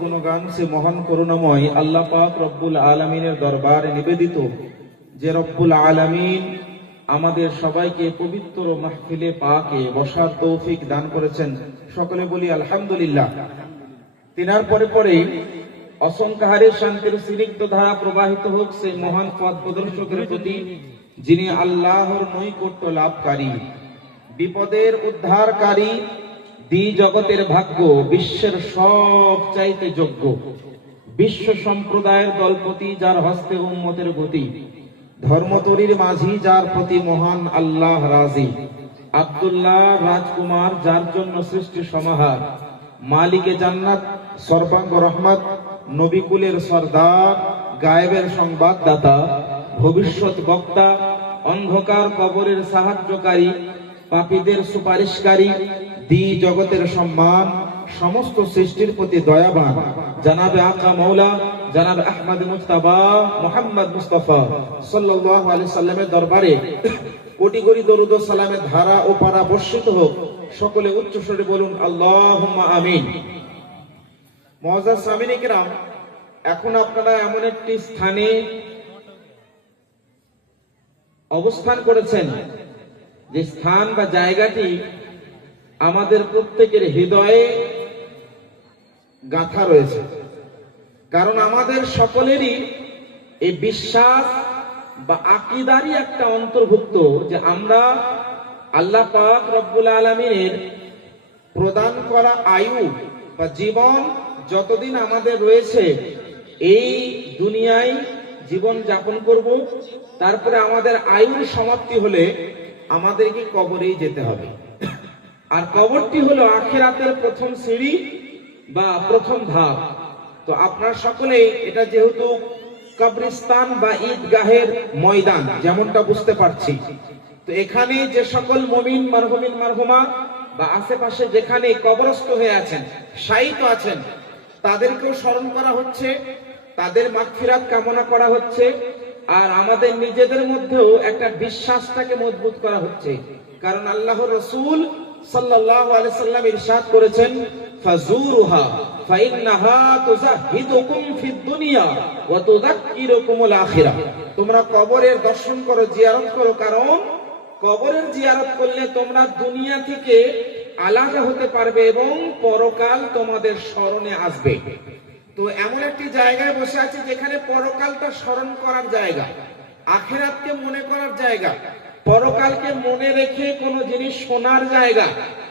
গুণগান সে মহান করুণাময় আল্লাহ পাক রব্বুল আলামিনের দরবারে নিবেদিত যে রব্বুল আলামিন আমাদের সবাইকে পবিত্র মাহফিলে পাকে বসার তৌফিক দান করেছেন। সকলে বলি আলহামদুলিল্লাহ। তিনার পরে পরে অসংখ্য হারে শান্তির স্নিগ্ধ ধারা প্রবাহিত হোক সেই মহান পথ প্রদর্শকের প্রতি, যিনি আল্লাহর নৈকট্য লাভকারী, বিপদের উদ্ধারকারী, জগতের ভাগ্য, বিশ্বের সব চাইতে যোগ্য, বিশ্ব সম্প্রদায়ের দলপতি, যার হস্তে উম্মতের গতি, ধর্মতরীর মাঝি, যার প্রতি মহান আল্লাহ রাজি, আব্দুল্লাহ রাজকুমার, যার জন্য সৃষ্টি সমাহার, মালিকে জান্নাত, সর্বাঙ্গ রহমত, নবিকুলের সর্দার, গায়েবের সংবাদদাতা, ভবিষ্যৎ বক্তা, অন্ধকার কবরের সাহায্যকারী, পাপীদের সুপারিশকারী, জগতের সম্মান, সমস্ত সৃষ্টির প্রতি দয়াবান জানাবে আকা মৌলা জানাবে আহমদ মুজতাবা মুহাম্মদ মুস্তাফা সাল্লাল্লাহু আলাইহি সাল্লামের দরবারে কোটি কোটি দরুদ ও সালামের ধারা ও পারা বর্ষিত হোক। সকলে উচ্চ স্বরে বলুন আল্লাহুম্মা আমিন। মুআজ্জাজ সামিনে কিরাম, এখন আপনারা এমন একটি স্থানে অবস্থান করেছেন যে স্থান বা জায়গাটি আমাদের প্রত্যেকের হৃদয়ে গাঁথা রয়েছে। কারণ আমাদের সকলেরই এই বিশ্বাস বা আকীদারই একটা অন্তর্ভুক্ত যে আমরা আল্লাহ পাক রব্বুল আলামিনের প্রদান করা আয়ু বা জীবন যতদিন আমাদের রয়েছে এই দুনিয়ায় জীবন যাপন করব, তারপরে আমাদের আয়ুর সমাপ্তি হলে আমাদেরকে কবরেই যেতে হবে। আর কবরটি হলো আখিরাতের প্রথম সিঁড়ি বা প্রথম ধাপ। তো আপনারা সকলেই এটা যেহেতু কবরস্থান বা ঈদগাহের ময়দান যেমনটা বুঝতে পারছি, তো এখানে যে সকল মুমিন মারহুমিন মারহুমা বা আশেপাশে যেখানে কবরস্থ হয়ে আছেন, শায়িত আছেন, তাদেরকেও স্মরণ করা হচ্ছে, তাদের মাগফিরাত কামনা করা হচ্ছে। আর আমাদের নিজেদের মধ্যেও একটা বিশ্বাসটাকে মজবুত করা হচ্ছে। কারণ আল্লাহর রাসূল সাল্লাল্লাহু আলাইহি সাল্লাম ইরশাদ করেছেন, ফাজুরুহা ফাইন্নাহা তুযাহিদুকুম ফিদ দুনিয়া ওয়া তুযাক্কিরুকুমুল আখিরাহ। তোমরা কবরের দর্শন করো, জিয়ারত করো, কারণ কবরের জিয়ারত করলে তোমরা দুনিয়া থেকে আলাদা হতে পারবে এবং পরকাল তোমাদের স্মরণে আসবে। তো এমন একটি জায়গায় বসে আছি যেখানে পরকালটা স্মরণ করার জায়গা, আখিরাতকে মনে করার জায়গা, পরকালকে মনে রেখে কোনো জিনিস শোনার জায়গা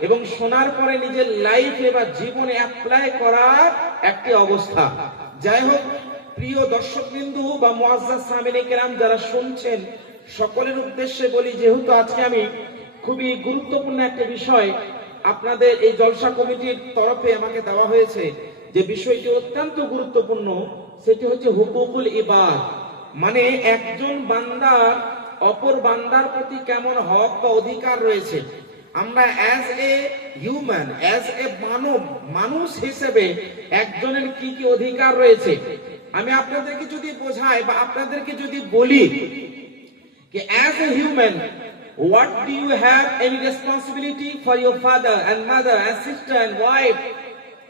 এবং শোনার পরে নিজের লাইফে বা জীবনে অ্যাপ্লাই করার একটি অবস্থা। যাই হোক, প্রিয় দর্শকবিন্দু বা মুআজ্জাজ সামিনে কেরাম যারা শুনছেন, সকলের উদ্দেশ্যে বলি, যেহেতু আজকে আমি খুবই গুরুত্বপূর্ণ একটা বিষয় আপনাদের এই জলসা কমিটির তরফে আমাকে দেওয়া হয়েছে, যে বিষয়টি অত্যন্ত গুরুত্বপূর্ণ, সেটি হচ্ছে হুকুকুল ইবাদ, মানে একজন বান্দার অপর বান্দার প্রতি কেমন হক বা অধিকার রয়েছে। আমরা as a human, as a মানুষ হিসেবে একজনের কি কি অধিকার রয়েছে, আমি আপনাদেরকে যদি বোঝাই বা আপনাদেরকে যদি বলি যে as a human, what do you have any responsibility for your father and mother and sister and wife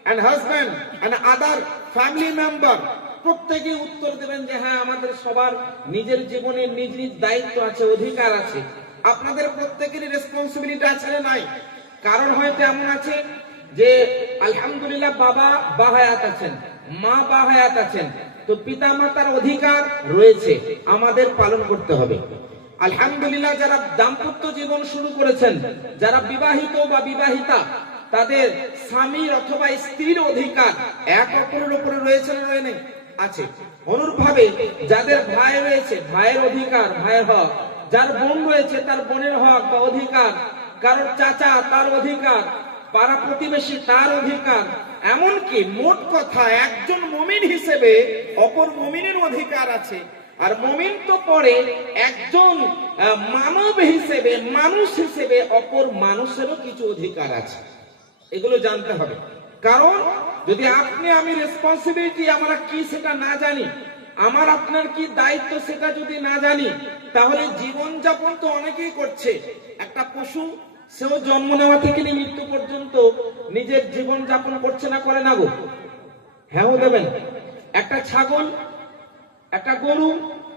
and husband and other family member? প্রত্যেকে উত্তর দেবেন যে হ্যাঁ, আমাদের সবার নিজের জীবনে নিজ নিজ দায়িত্ব আছে, অধিকার আছে। আপনাদের প্রত্যেকেরই রেসপন্সিবিলিটি আছে না নাই? কারণ হয়তো এমন আছে যে আলহামদুলিল্লাহ বাবা বাহায়াত আছেন, মা বাহায়াত আছেন, তো পিতা মাতার অধিকার রয়েছে, আমাদের পালন করতে হবে। আলহামদুলিল্লাহ যারা দাম্পত্য জীবন শুরু করেছেন, যারা বিবাহিত বা বিবাহিতা, তাদের স্বামীর অথবা স্ত্রীর অধিকার এক অপরের উপরে রয়েছে না রয়ে নেই? আছে। অনুরূপভাবে যাদের ভাই রয়েছে, ভাইয়ের অধিকার, ভাইয়ের হক, যার বোন রয়েছে তার বোনের হক বা অধিকার, কারোর চাচা তার অধিকার, পাড়া প্রতিবেশী তার অধিকার। এমনকি মোট কথা একজন মুমিন হিসেবে অপর মুমিনের অধিকার আছে। আর মুমিন তো পরে একজন মানব হিসেবে, মানুষ হিসেবে অপর মানুষেরও কিছু অধিকার আছে। এগুলো জানতে হবে। কারণ যদি আপনি আমি রেসপন্সিবিলিটি আমরা কি সেটা না জানি, আমার আপনার কি দায়িত্ব সেটা যদি না জানি, তাহলে জীবন যাপন তো অনেকেই করছে। একটা পশু, সেও জন্ম নেওয়া থেকে মৃত্যু পর্যন্ত নিজের জীবন যাপন করছে না, করে না গো? হ্যাঁও দেবেন। একটা ছাগল, একটা গরু,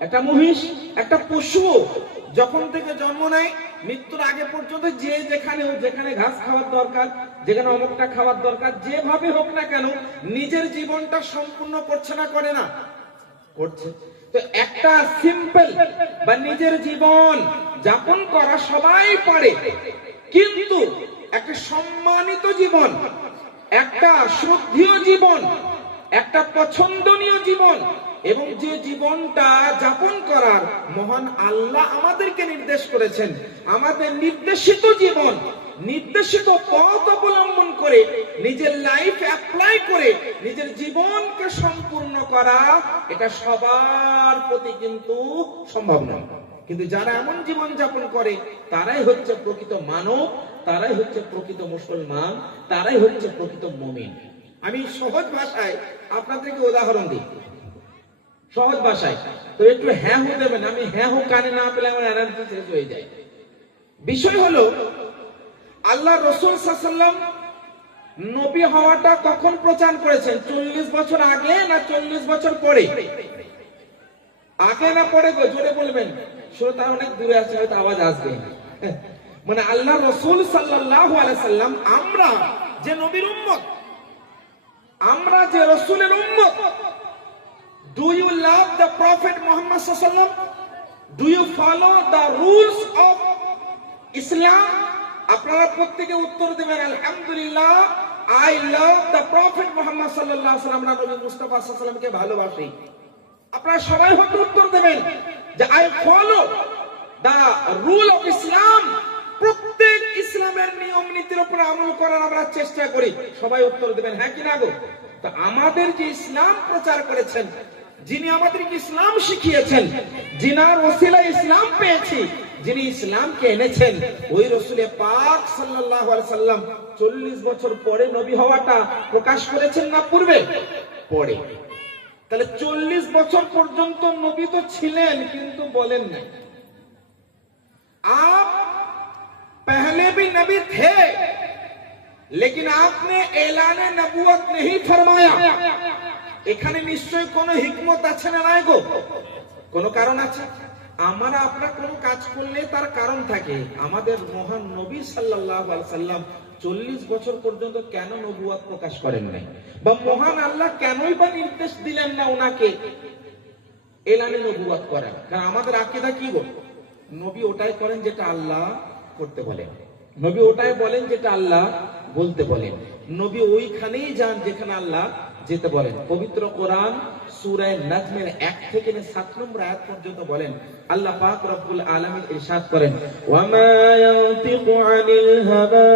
একটা মহিষ, একটা পশু যখন থেকে জন্ম নেয় মৃত্যুর আগে পর্যন্ত যে যেখানে ঘাস খাওয়ার দরকার, যেখানে অমুকটা খাওয়ার দরকার, যেভাবে হোক না কেন নিজের জীবনটা সম্পূর্ণ করছে না, করে না? করছে। তো একটা সিম্পল বা নিজের জীবন যাপন করা সবাই পারে, কিন্তু একটা সম্মানিত জীবন, একটা শ্রদ্ধেয় জীবন, একটা পছন্দনীয় জীবন, এবং যে জীবনটা যাপন করার মহান আল্লাহ আমাদেরকে নির্দেশ করেছেন, আমাদের নির্দেশিত জীবন, নির্দেশিত পথ অবলম্বন করে নিজের লাইফ অ্যাপ্লাই করে নিজের জীবনকে সম্পূর্ণ করা, এটা সবার প্রতি কিন্তু সম্ভব নয়। কিন্তু যারা এমন জীবন যাপন করে তারাই হচ্ছে প্রকৃত মানব, তারাই হচ্ছে প্রকৃত মুসলমান, তারাই হচ্ছে প্রকৃত মুমিন। আমি সহজ ভাষায় আপনাদেরকে উদাহরণ দিই, সহজ ভাষায়। তো একটু হ্যাঁ হো দেবেন, আমি হ্যাঁ হো কানে না পেলে আমার এনার্জি শেষ হয়ে যায়। বিষয় হলো আল্লাহ রাসূল সাল্লাল্লাহু আলাইহি ওয়াসাল্লাম নবী হওয়াটা কখন প্রচার করেছেন? 40 বছর আগে না 40 বছর পরে? আগে না পরে? জোরে বলবেন, শ্রোতা অনেক দূরে আছে, হয়তো আওয়াজ আসবে। মানে আল্লাহ রাসূল সাল্লাল্লাহু আলাইহি সাল্লাম, আমরা যে নবীর উম্মত, আমরা যে রাসূলের উম্মত, do you love the prophet Muhammad sallallahu alaihi wasallam? Do you follow the rules of Islam? আপনারা প্রত্যেকে উত্তর দেবেন, আলহামদুলিল্লাহ, I love the prophet Muhammad sallallahu alaihi wasallam, নবী মুস্তাফা সাল্লাল্লাহু আলাইহি ওয়াসাল্লামকে ভালোবাসি। আপনারা সবাই হয়তো উত্তর দেবেন যে I follow the rule of Islam, প্রত্যেক ইসলামের নিয়ম নীতির উপর আমল করার আমরা চেষ্টা করি। সবাই উত্তর দেবেন হ্যাঁ কি না গো? তো আমাদের যে ইসলাম প্রচার করেছেন, যিনি আমাদেরকে ইসলাম শিখিয়েছেন, যিনার ওসিলায় ইসলাম পেয়েছি, যিনি ইসলামকে এনেছেন, ওই রাসূল পাক সাল্লাল্লাহু আলাইহি সাল্লাম 40 বছর পরে নবী হওয়াটা প্রকাশ করেছেন না পূর্বে? পরে। তাহলে 40 বছর পর্যন্ত নবী তো ছিলেন, কিন্তু বলেন নাই आप पहले भी नबी थे, लेकिन आपने ऐलान नबुवत नहीं फरमाया। এখানে নিশ্চয় কোনো হিকমত আছে না নাই গো? কোনো কারণ আছে। আমরা আপনারা কোনো কাজ করলে তার কারণ থাকে। আমাদের মহান নবী সাল্লাল্লাহু আলাইহি সাল্লাম 40 বছর পর্যন্ত কেন নবুয়ত প্রকাশ করেন নাই, বা মহান আল্লাহ কেনই বা নির্দেশ দিলেন না ওনাকে এলানে নবুয়ত করেন? কারণ আমাদের আকীদা কি গো? নবী ওটাই করেন যেটা আল্লাহ করতে বলেন, নবী ওটাই বলেন যেটা আল্লাহ বলতে বলেন, নবী ওইখানেই যান যেখানে আল্লাহ যেতে বলেন। পবিত্র কোরআন সূরা নাজমের 1 থেকে 7 নম্বর আয়াত পর্যন্ত বলেন, আল্লাহ পাক রব্বুল আলামিন ইরশাদ করেন, ওয়া মা ইয়ানতিকু আনিল হাওয়া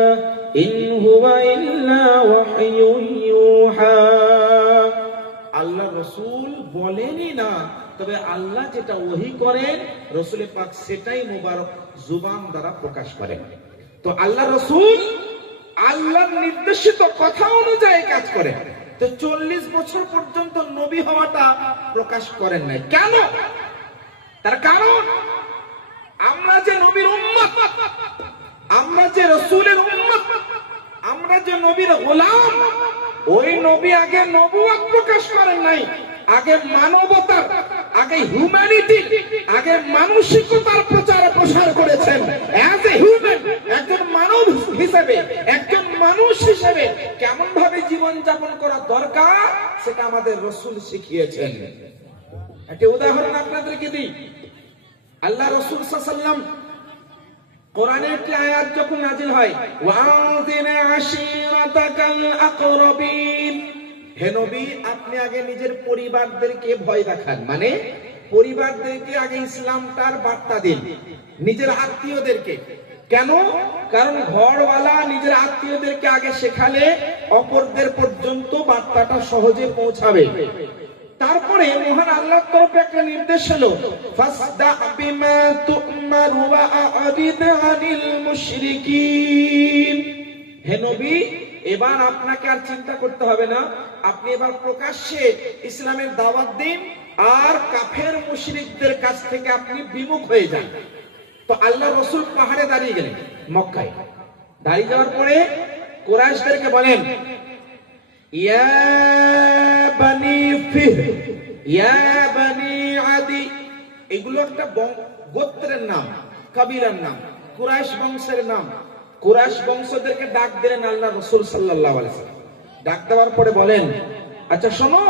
ইন হুয়া ইল্লা ওয়াহয়ুন ইউহা। আল্লাহ রাসূল বলেনই না, তবে আল্লাহ যেটা ওহী করেন রাসূল পাক সেটাই মুবারক জুবান দ্বারা প্রকাশ করেন। তো আল্লাহ রাসূল আল্লাহর নির্দেশিত কথা অনুযায়ী কাজ করেন। তো 40 বছর পর্যন্ত নবী হওয়াটা প্রকাশ করেন নাই কেন? তার কারণ আমরা যে নবীর উম্মত, আমরা যে রাসূলের উম্মত, আমরা যে নবীর গোলাম, ওই নবী আগে নবুয়ত প্রকাশ করেন নাই, আগে মানবতার, আগে হিউম্যানিটি, আগে মানসিকতার প্রচার প্রসার করেছেন। অ্যাজ এ হিউম্যান, একজন মানব হিসেবে, একজন মানুষ হিসেবে কেমন ভাবে জীবন যাপন করা দরকার সেটা আমাদের রাসূল শিখিয়েছেন। একটা উদাহরণ আপনাদেরকে দিই। আল্লাহ রাসূল সাল্লাল্লাহু আলাইহি ওয়াসাল্লাম কোরআনের একটি আয়াত যখন নাযিল হয়, ওয়াআযির আশীরাতাকাল আকরাবিন, হে নবী আপনি আগে নিজের পরিবারদেরকে ভয় দেখান, মানে পরিবারদেরকে আগে ইসলামটার বার্তা দিন, নিজের আত্মীয়দেরকে। কেন? কারণ ঘরওয়ালা নিজের আত্মীয়দেরকে আগে শেখালে অপরদের পর্যন্ত বার্তাটা সহজে পৌঁছাবে। তারপরে মহান আল্লাহর তরফে একটা নির্দেশ হলো, ফাসদা বিমা তুমারু ওয়া আরিদ আনিল মুশরিকিন। হে নবী এবার আপনাকে আর চিন্তা করতে হবে না, আপনি এবার প্রকাশ্যে ইসলামের দাওয়াত দিন আর কাফের মুশরিকদের কাছ থেকে আপনি বিমুখ হয়ে যান। তো আল্লাহ রাসূল পাহাড়ে দাঁড়িয়ে গেলেন, মক্কায় দাঁড়িয়ে যাওয়ার পরে কুরাইশদেরকে বলেন, ইয়া ফিহর, ইয়া বনি আদি, এগুলো একটা গোত্রের নাম, কবিলার নাম, কুরাইশ বংশের নাম। কুরাইশ বংশদেরকে ডাক দিলেন আল্লাহ রাসূল সাল্লাল্লাহু আলাইহি ওয়াসাল্লাম। ডাক দেওয়ার পরে বলেন, আচ্ছা শোনো,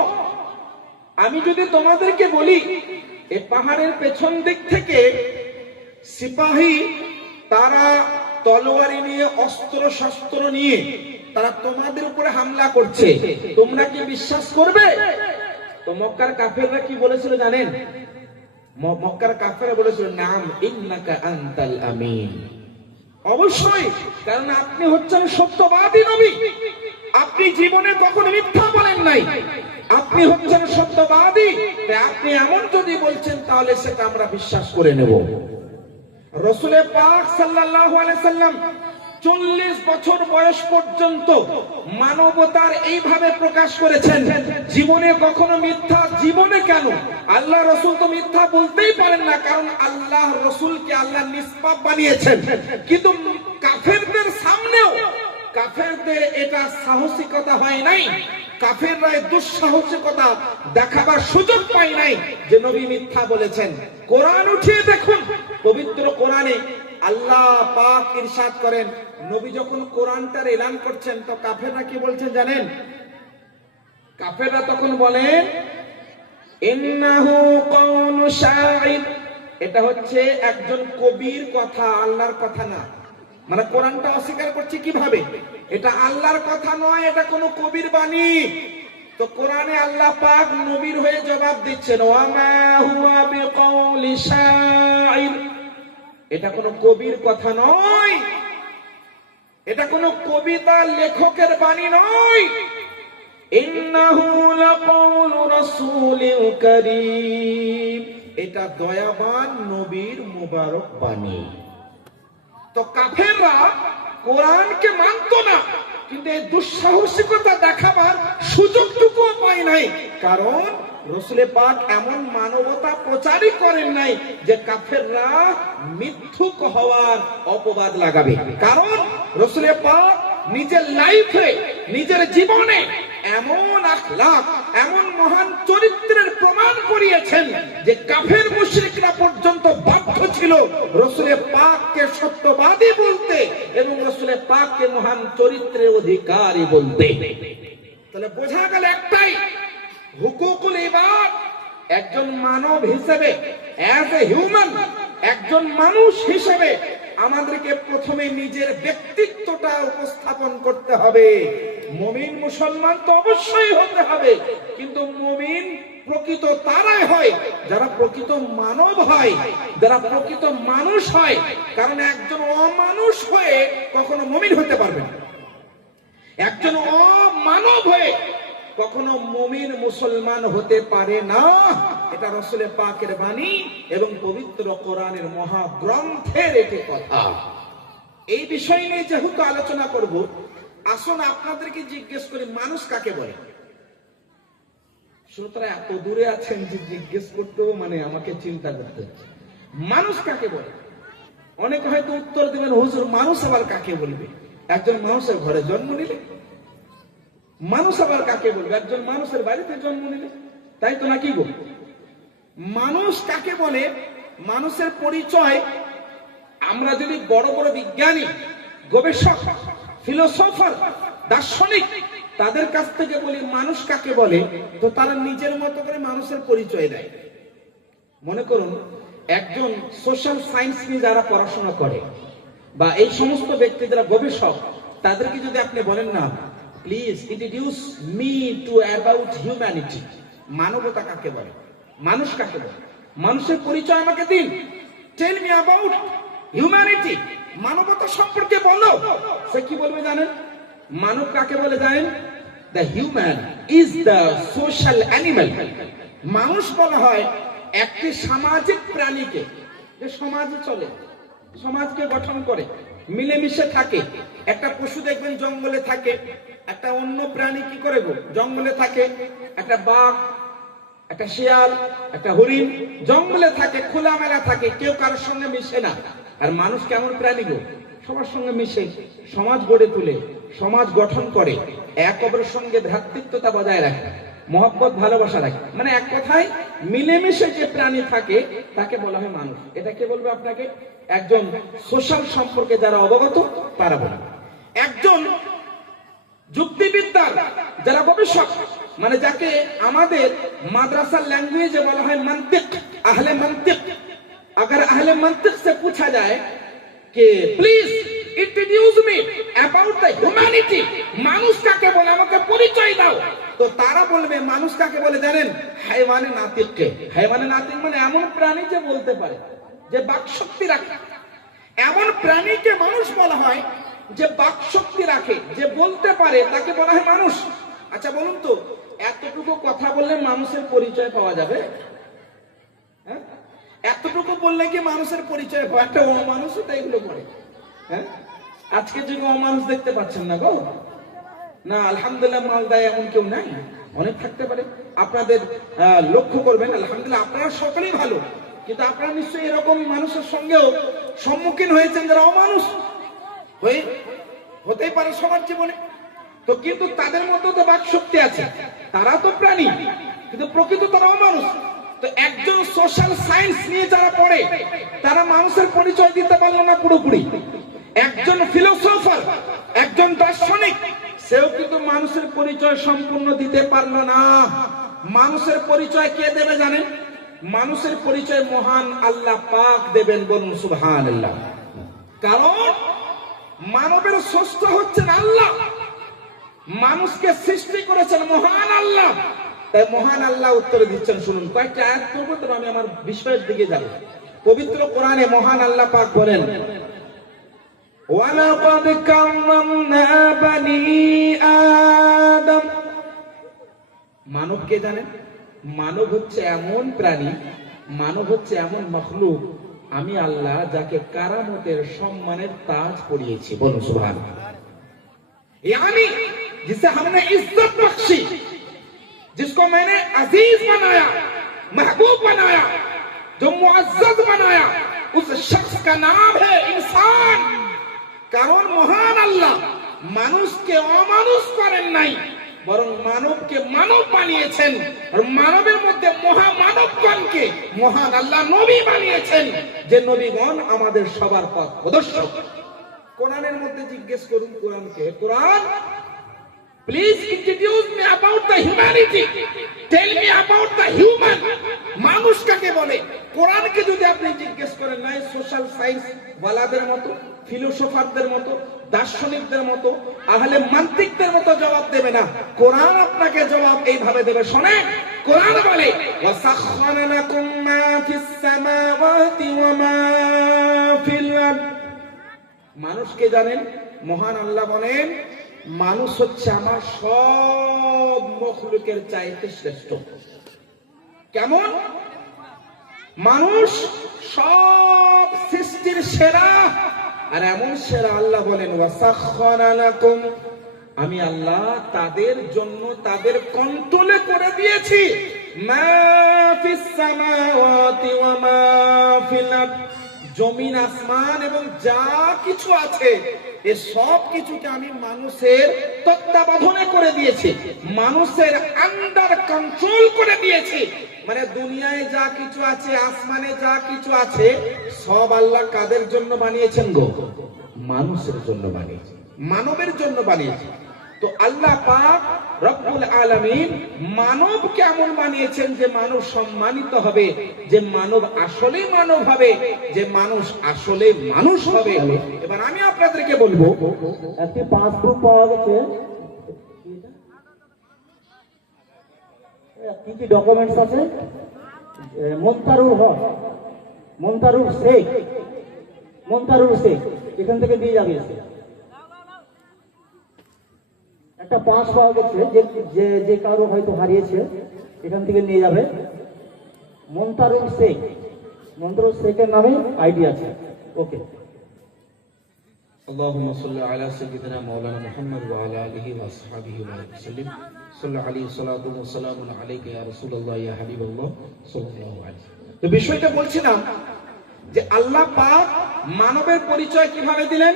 আমি যদি তোমাদেরকে বলি এই পাহাড়ের পেছন দিক থেকে সিপাহী তারা তলোয়ারি নিয়ে, অস্ত্র শস্ত্র নিয়ে তারা তোমাদের উপরে হামলা করছে, তোমরা কি বিশ্বাস করবে? তো মক্কার কাফেররা কি বলেছিল জানেন? মক্কার কাফেররা বলেছিল, নাম ইন্নাকা আনতাল আমিন, অবশ্যই, কারণ আপনি হচ্ছেন সত্যবাদী নবী, আপনি জীবনে কখনো মিথ্যা বলেন নাই, আপনি হচ্ছেন সত্যবাদী, তাই আপনি এমন যদি বলছেন তাহলে সেটা আমরা বিশ্বাস করে নেব। রাসূল পাক সাল্লাল্লাহু আলাইহি সাল্লাম 40 বছর বয়স পর্যন্ত মানবতার এইভাবে প্রকাশ করেছেন, জীবনে কখনো মিথ্যা, জীবনে কেন, আল্লাহ রাসূল তো মিথ্যা বলতেই পারেন না, কারণ আল্লাহ রাসূলকে আল্লাহ নিষ্পাপ বানিয়েছেন। কিন্তু কাফেরদের সামনেও কাফেরদের এটা সাহসিকতা হয় নাই, কাফেররা দুঃসাহসিকতা দেখাবার সুযোগ পায় নাই যে নবী মিথ্যা বলেছেন। কোরআন উঠিয়ে দেখুন, পবিত্র কোরআনে আল্লাহ পাক ইরশাদ করেন, নবী যখন কোরআনটার এলান করছেন তো কাফেররা কি বলছেন জানেন? কাফেররা তখন বলেন, ইন্নাহু কাউলু শাইর, এটা হচ্ছে একজন কবির কথা, আল্লাহর কথা না। মানে কোরআনটা অস্বীকার করছে কিভাবে? এটা আল্লাহর কথা নয়, এটা কোনো কবির বাণী। তো কোরআনে আল্লাহ পাক নবীর হয়ে জবাব দিচ্ছেন, ওয়া মা হুয়া বিকাউলি শাইর, এটা কোনো কবির কথা নয়, এটা কোনো কবিতা লেখকের বাণী নয়, ইন্নাহু লাকাউলু রাসূলিন কারীম, এটা দয়াবান নবীর মুবারক বাণী। তো কাফেররা কোরআনকে মানতো না, কিন্তু এই দুঃসাহসিকতা দেখাবার সুযোগটুকুও পায় নাই, কারণ রাসূল পাক এমন মানবতা প্রচারই করেন নাই যে কাফেররা মিথ্যুক হওয়ার অপবাদ লাগাবে। কারণ রাসূল পাক নিজের লাইফে, নিজের জীবনে এমন আখলাক, এমন মহান চরিত্রের প্রমাণ করিয়েছেন যে কাফের মুশরিকরা পর্যন্ত বাধ্য ছিল রাসূল পাককে সত্যবাদী বলতে এবং রাসূল পাককে মহান চরিত্রের অধিকারী বলতে। তাহলে বোঝা গেল একটাই, হুকুকুল ইবাদ, একজন মানব হিসেবে, অ্যাজ এ হিউম্যান, একজন মানুষ হিসেবে আমাদেরকে প্রথমে নিজের ব্যক্তিত্বটা উপস্থাপন করতে হবে। মুমিন মুসলমান তো অবশ্যই হতে হবে, কিন্তু মুমিন প্রকৃত তারাই হয় যারা প্রকৃত মানব হয়, যারা প্রকৃত মানুষ হয়। কারণ একজন অমানুষ হয়ে কখনো মুমিন হতে পারবে না, একজন অমানব হয়ে কখনো মুমিন মুসলমান হতে পারে না। এটা রাসূল পাকের বাণী এবং পবিত্র কোরআনের মহাগ্রন্থের একটি কথা। এই বিষয় নিয়ে যেহেতু আলোচনা করব, আসুন আপনাদেরকে জিজ্ঞেস করি, মানুষ কাকে বলে? শ্রোতারা এত দূরে আছেন যে জিজ্ঞেস করতেও মানে আমাকে চিন্তা করতে হচ্ছে, মানুষ কাকে বলে? অনেকে হয়তো উত্তর দেবেন, হুজুর মানুষ আবার কাকে বলবে? একজন মানুষের ঘরে জন্ম নিলে মানুষ আবার কাকে বলবে? একজন মানুষের বাড়িতে জন্ম নিলে, তাই তো নাকি গো? মানুষ কাকে বলে? মানুষের পরিচয় আমরা যদি বড় বড় বিজ্ঞানী, গবেষক, ফিলোসফার, দার্শনিক তাদের কাছ থেকে বলি মানুষ কাকে বলে, তো তারা নিজের মতো করে মানুষের পরিচয় দেয়। মনে করুন একজন সোশ্যাল সায়েন্স নিয়ে যারা পড়াশোনা করে বা এই সমস্ত ব্যক্তি যারা গবেষক, তাদেরকে যদি আপনি বলেন না, please introduce me to about humanity, মানবতা কাকে বলে, মানুষ কাকে বলে, মানুষের পরিচয় আমাকে দিন, টেল মি অ্যাবাউট হিউম্যানিটি, মানবতা সম্পর্কে বলো, সে কি বলবে জানেন? মানব কাকে বলে জানেন? The human is the social animal. মানুষ বলা হয় একটি সামাজিক প্রাণীকে, যে সমাজে চলে, সমাজকে গঠন করে, মিলেমিশে থাকে। একটা পশু দেখবেন জঙ্গলে থাকে, একটা অন্য প্রাণী কি করে গো জঙ্গলে থাকে, একটা বাঘ, একটা শিয়াল, একটা হরিণ জঙ্গলে থাকে, খোলামেলা থাকে, কেউ কারোর সঙ্গে মিশে না। আর মানুষ কেমন প্রাণী গো? সবার সঙ্গে মিশে সমাজ গড়ে তোলে, সমাজ গঠন করে, এক অপরের সঙ্গে ভ্রাতৃত্বতা বজায় রাখে। মহব্বত ভালোবাসা রাখে, মানে এক কথায় মিলেমিশে যে প্রাণী থাকে তাকে বলা হয় মানুষ। এটা কে বলবে আপনাকে? একজন সোশ্যাল সম্পর্কে যারা অবগত তারা বলবে। একজন যুক্তিবিদ্যার যারা গবেষক, মানে যাকে আমাদের মাদ্রাসার ল্যাঙ্গুয়েজে বলা হয় মান্তিক, আহলে মান্তিক। अगर अहले मंतिक से पूछा जाए कि please introduce me about the humanity, মানুষ কাকে বলে আমাকে পরিচয় দাও, তো তারা বলবে মানুষ কাকে বলে জানেন? হাইওয়ানে নাতিককে। হাইওয়ানে নাতিক মানে এমন প্রাণী যে বলতে পারে, যে বাকশক্তি রাখে। এমন প্রাণীকে মানুষ বলা হয় যে বাকশক্তি রাখে, যে বলতে পারে, তাকে বলা হয় মানুষ। আচ্ছা বলুন তো, এতটুকু কথা বললে মানুষের পরিচয় পাওয়া যাবে? হ্যাঁ, এতটুকু বললে কি মানুষের পরিচয় হয়? একটা অমানুষও তাই এগুলো করে। হ্যাঁ, আজকে যুগে অমানুষ দেখতে পাচ্ছেন না গো? না, আলহামদুলিল্লাহ মালদায় এমন কেউ নাই, অনেক থাকতে পারে। আপনাদের লক্ষ্য করবেন, আলহামদুলিল্লাহ আপনারা সকলেই ভালো, কিন্তু আপনারা নিশ্চয়ই এরকম মানুষের সঙ্গেও সম্মুখীন হয়েছেন যারা অমানুষ হতেই পারে সবার জীবনে। তো কিন্তু তাদের মধ্যে তো বাকশক্তি আছে, তারা তো প্রাণী, কিন্তু প্রকৃত তারা অমানুষ। তো একজন সোশ্যাল সায়েন্স নিয়ে যারা পড়ে তারা মানুষের পরিচয় দিতে পারলো না পুরোপুরি। একজন ফিলোসফার, একজন দার্শনিক, সেও কিন্তু মানুষের পরিচয় সম্পূর্ণ দিতে পারলো না। মানুষের পরিচয় কে দেবে জানেন? মানুষের পরিচয় মহান আল্লাহ পাক দেবেন, বলুন সুবহানাল্লাহ। কারণ মানবের স্রষ্টা হচ্ছেন আল্লাহ, মানুষকে সৃষ্টি করেছেন মহান আল্লাহ। তাই মহান আল্লাহ উত্তরে দিচ্ছেন, শুনুন কয়েকটা আয়াত পড়ব, তবে আমি আমার বিষয়ের দিকে যাব। পবিত্র কোরআনে মহান আল্লাহ পাক বলেন, ওয়ালাকাদ কাররামনা বানি আদম। মানবকে জানেন? মানব হচ্ছে এমন প্রাণী, মানব হচ্ছে এমন মখলুক, আমি আল্লাহ যাকে কারামতের সম্মানের তাজ পরিয়েছি, বলুন সুবহানাল্লাহ। यानी जिसे हमने इज्जत बख्शी, जिसको मैंने अजीज बनाया, महबूब बनाया, जो मुअज्जज बनाया, उस शख्स का नाम है इंसान। কারণ মহান আল্লাহ মানুষকে অমানুষ করেন নাই, বরং মানবকে মানব বানিয়েছেন। আর মানবের মধ্যে মহামানবগণকে মহান আল্লাহ নবী বানিয়েছেন, যে নবীগণ আমাদের সবার পথ প্রদর্শক। কোরআনের মধ্যে জিজ্ঞেস করুন কোরআনকে, কোরআন please introduce me about the humanity, tell me about the human. মানুষ কাকে বলে? কোরআনকে যদি আপনি জিজ্ঞেস করেন, নাই সোশ্যাল সায়েন্স ওয়ালাদের মতো, ফিলোসফারদের মতো, দার্শনিকদের মতো, আহলে মান্তিকদের মতো জবাব দেবে না। কোরআন আপনাকে জবাব এইভাবে দেবে, শোনে। কোরআন বলে, ওয়াসাখখারা লাকুম মা ফিস সামাওয়াতি ওয়া মা ফিল আরদ। মানুষকে জানেন? মহান আল্লাহ বলেন, মানুষ হচ্ছে আমার সব মখলুকের চাইতে শ্রেষ্ঠ। কেমন? মানুষ সব সৃষ্টির সেরা, আর এমন সেরা আল্লাহ বলেন, ওয়াসাখখারা লাকুম, আমি আল্লাহ তাদের জন্য তাদের কন্ট্রোলে করে দিয়েছি, মা ফিস সামাওয়াতি ওয়া মা ফিল আরদ, জমিন আসমান এবং যা কিছু আছে এ সব কিছুকে আমি মানুষের তত্ত্বাবধানে করে দিয়েছি, মানুষের আন্ডার কন্ট্রোল করে দিয়েছি। মানে দুনিয়ায় যা কিছু আছে, আসমানে যা কিছু আছে, সব আল্লাহ কাদের জন্য বানিয়েছেন গো? মানুষের জন্য বানিয়েছেন, মানবের জন্য বানিয়েছেন। তো আল্লাহ পাক রব্বুল আলামিন মানব কেমন বানিয়েছেন যে মানুষ সম্মানিত হবে, যে মানব আসলে মানব হবে, যে মানুষ আসলে মানুষ হবে। এবার আমি আপনাদেরকে বলবো, একটি পাসবুক পাওয়া গেছে, কি কি ডকুমেন্টস আছে? মন্তারুল হক, মন্তারুল শেখ, মন্তারুল শেখ এখান থেকে দিয়ে যাবে। একটা পাস পাওয়া গেছে, যে যে কারো হয়তো হারিয়েছে, এখান থেকে নিয়ে যাবে। মন্তারুল শেখ, মন্তারুল শেখের নামে আইডি আছে। ওকে, اللهم صل على سيدنا مولانا محمد وعلى اله واصحابه وسلم صلى عليه الصلاه والسلام عليك يا رسول الله يا حبيب الله صلى الله عليه وسلم। তো বিষয়টা বলছিলাম যে আল্লাহ পাক মানবের পরিচয় কিভাবে দিলেন,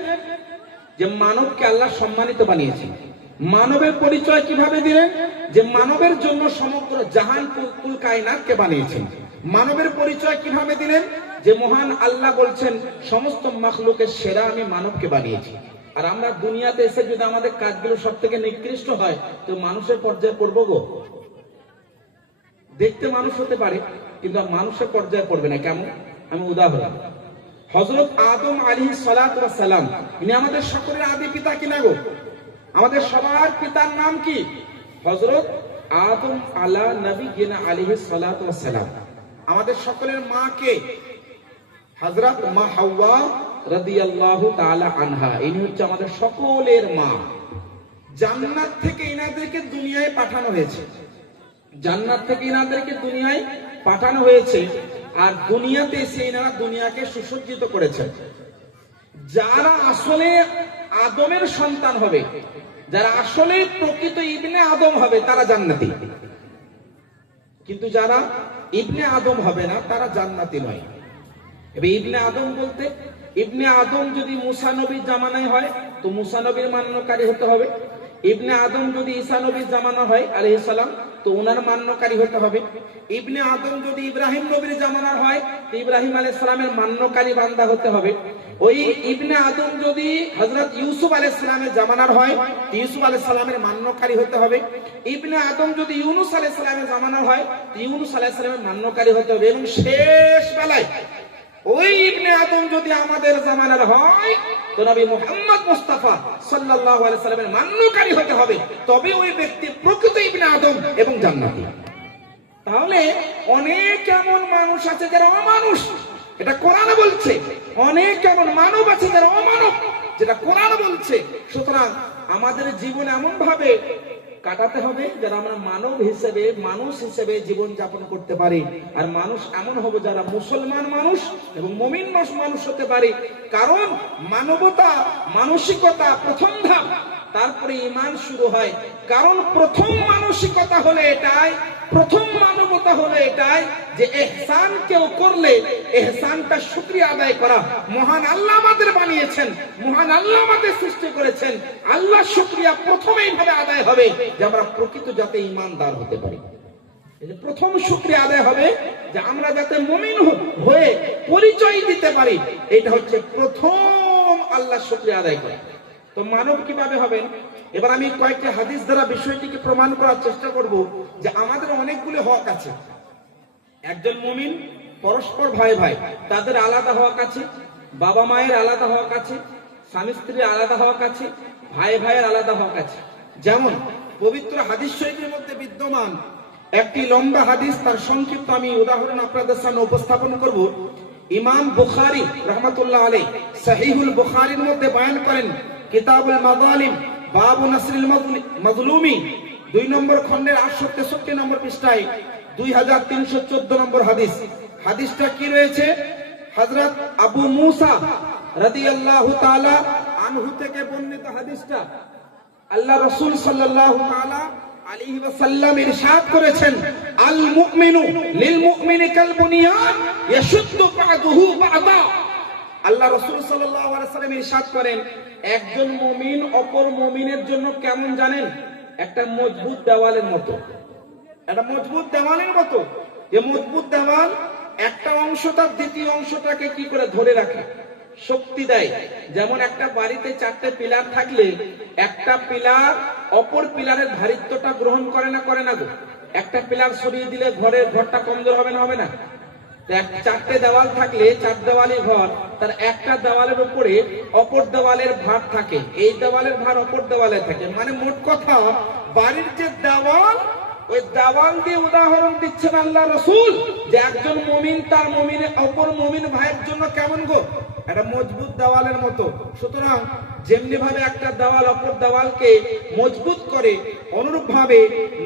যে মানবকে আল্লাহ সম্মানিত বানিয়েছেন। মানবের পরিচয় কিভাবে দিলেন? যে মানবের জন্য সমগ্র জাহান কুল কায়নাতকে বানিয়েছেন। মানবের পরিচয় কিভাবে দিলেন? যে মহান আল্লাহ বলছেন সমস্ত মাখলুকের সেরা আমি মানবকে বানিয়েছি। আর আমরা দুনিয়াতে এসে যদি আমাদের কাজগুলো সব থেকে নিকৃষ্ট হয়, তো মানুষের পর্যায়ে পড়বো গো? দেখতে মানুষ হতে পারে, কিন্তু মানুষের পর্যায়ে পড়বে না। কেমন? আমি উদাহরণ, হযরত আদম আলাইহিস সালাতু ওয়াস সালাম, ইনি আমাদের সকলের আদি পিতা কিনা গো? আমাদের সবার পিতার নাম কি? হযরত আদম আলা নবিয়িনা আলাইহিস সালাতু ওয়াস সালাম। আমাদের সকলের মা কে? হযরত মা হাওয়া রাদিয়াল্লাহু তাআলা আনহা। ইনি হচ্ছে আমাদের সকলের মা। জান্নাত থেকে ইনাদেরকে দুনিয়ায় পাঠানো হয়েছে। জান্নাত থেকে ইনাদেরকে দুনিয়ায় পাঠানো হয়েছে। আর দুনিয়াতে এসে ইনারা দুনিয়াকে সুসজ্জিত করেছেন। যারা আসলে আদমের সন্তান হবে, যারা আসলে প্রকৃত ইবনে আদম হবে, তারা জান্নাতি। কিন্তু যারা ইবনে আদম হবে না, তারা জান্নাতি নয়। এবার ইবনে আদম বলতে, ইবনে আদম যদি মুসা নবীর জামানায় হয়, তো মুসা নবীর মান্যকারী হতে হবে। ইবনে আদম যদি ঈসা নবীর জামানা হয় আলাইহিস সালাম, তো ওনার মান্যকারী হতে হবে। ইবনে আদম যদি ইব্রাহিম নবীর জামানার হয়, তো ইব্রাহিম আলাইহিস সালামের মান্যকারী বান্দা হতে হবে। ওই ইবনে আদম যদি হযরত ইউসুফ আলাইহিস সালামের জামানার হয়, তো ইউসুফ আলাইহিস সালামের মান্যকারী হতে হবে। ইবনে আদম যদি ইউনুস আলাইহিস সালামের জামানার হয়, তো ইউনুস আলাইহিস সালামের মান্যকারী হতে হবে। এবং শেষ বেলায় ওই ইবনে আদম যদি আমাদের জামানার হয়, তো নবী মুহাম্মদ মুস্তাফা সাল্লাল্লাহু আলাইহি সাল্লামের মান্যকারী হতে হবে। তবে ওই ব্যক্তি প্রকৃত ইবনে আদম এবং জান্নাতি। তাহলে অনেক এমন মানুষ আছে যারা অমানুষ, এটা কোরআন বলছে। অনেক এমন মানব আছে যারা অমানব, যেটা কোরআন বলছে। সুতরাং আমাদের জীবন এমন ভাবে কাটাতে হবে যারা আমরা মানব হিসেবে, মানুষ হিসেবে জীবন যাপন করতে পারি। আর মানুষ এমন হবে যারা মুসলমান মানুষ এবং মুমিন মানুষ হতে পারে। কারণ মানবতা, মানসিকতা প্রথম ধাপ, তারপরে ঈমান শুরু হয়। কারণ প্রথম মানসিকতা হলো এটাই, প্রথম মানবতা হলো এটাই যে ইহসান কেউ করলে ইহসানটা শুকরিয়া আদায় করা। মহান আল্লাহ আমাদের বানিয়েছেন, মহান আল্লাহ আমাদের সৃষ্টি করেছেন। আল্লাহ শুকরিয়া প্রথমেই ভাবে আদায় হবে যে আমরা প্রকৃত যাতে ঈমানদার হতে পারি। এই যে প্রথম শুকরিয়া আদায় হবে যে আমরা যাতে মুমিন হয়ে পরিচয় দিতে পারি। এটা হচ্ছে প্রথম আল্লাহ শুকরিয়া আদায় করা। তো মানব কিভাবে হবেন? এবার আমি কয়েকটি হাদিস দ্বারা বিষয়টিকে প্রমাণ করার চেষ্টা করব যে আমাদের অনেকগুলো হক আছে। একজন মুমিন পরস্পর ভাই ভাই, তাদের আলাদা হক আছে। বাবা মায়ের আলাদা হক আছে, স্বামী স্ত্রীর আলাদা হক আছে, ভাই ভাইয়ের আলাদা হক আছে। যেমন পবিত্র হাদিস শরীফের মধ্যে বিদ্যমান একটি লম্বা হাদিস, তার সংক্ষিপ্ত আমি উদাহরণ আপনাদের সামনে উপস্থাপন করব। ইমাম বুখারী রাহমাতুল্লাহ আলাইহি সহিহুল বুখারীর মধ্যে বয়ান করেন, কিতাবুল মাযালিম বাবু নাসরিল মাজলুমি 2 নম্বর খণ্ডের 863 নম্বর পৃষ্ঠায় 2314 নম্বর হাদিস। হাদিসটা কি রয়েছে? হযরত আবু মুসা রাদিয়াল্লাহু তাআলা আনহু থেকে বর্ণিত হাদিসটা। আল্লাহ রাসূল সাল্লাল্লাহু তাআলা আলাইহি ওয়াসাল্লাম ইরশাদ করেছেন, আল মুমিনু লিল মুমিনি কাল বুনিয়ান ইয়াশুদ্দু বা'দুহু বা'দা। আল্লাহ রাসূল সাল্লাল্লাহু আলাইহি ওয়াসাল্লাম ইরশাদ করেন, একজন মুমিন অপর মুমিনের জন্য কেমন জানেন? একটা মজবুত দেওয়ালের মতো। একটা মজবুত দেওয়ালের মতো। যে মজবুত দেওয়াল একটা অংশ তার দ্বিতীয় অংশটাকে কি করে ধরে রাখে, শক্তি দেয়। যেমন একটা বাড়িতে 4টে পিলার থাকলে একটা পিলার অপর পিলারের ভারিত্বটা গ্রহণ করে না, করে না গো? একটা পিলার সরিয়ে দিলে ঘরটা কমজোর হবে না, হবে না? 4টে দেওয়াল থাকলে 4 দেওয়ালি ঘর, তার একটা দেওয়ালের উপরে অপর দেওয়ালের ভার থাকে, এই দেওয়ালের ভার অপর দেওয়ালে থাকে। মানে মোট কথা বাড়ির যে দেওয়াল, ওই দেওয়াল দিয়ে উদাহরণ দিচ্ছেন আল্লাহ রাসূল যে একজন মুমিন তার মুমিনের অপর মুমিন ভাইয়ের জন্য কেমন গো? একটা মজবুত দেওয়ালের মতো। সুতরাং যেমনি ভাবে একটা দেওয়াল অপর দেওয়ালকে মজবুত করে, অনুরূপ ভাবে